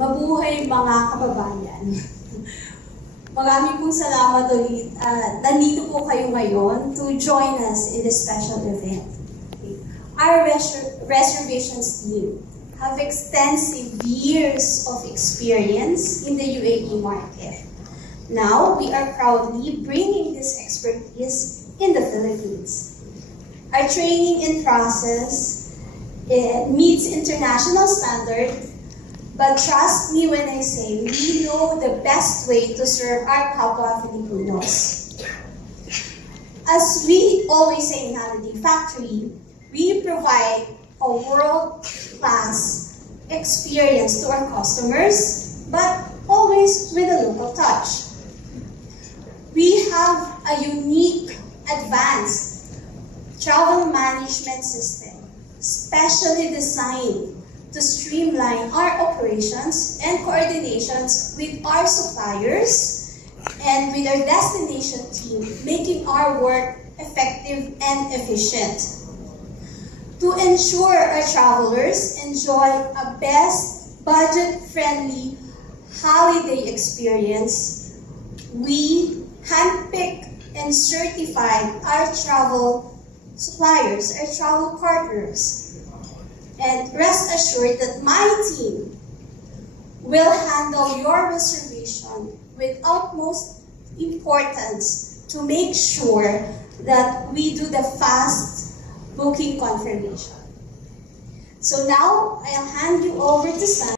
Mabuhay mga kababayan. Maraming pong salamat ulit. Nandito po kayo ngayon to join us in this special event. Our reservations team have extensive years of experience in the UAE market. Now, we are proudly bringing this expertise in the Philippines. Our training in process meets international standard, but trust me when I say we know the best way to serve our kapwa Filipinos. As we always say in Holiday Factory, we provide a world-class experience to our customers, but always with a local touch. We have a unique, advanced travel management system, specially designed to streamline our operations and coordinations with our suppliers and with our destination team, making our work effective and efficient. To ensure our travelers enjoy a best budget-friendly holiday experience, we handpick and certify our travel suppliers, our travel partners. And rest assured that my team will handle your reservation with utmost importance to make sure that we do the fast booking confirmation. So now, I'll hand you over to Sam.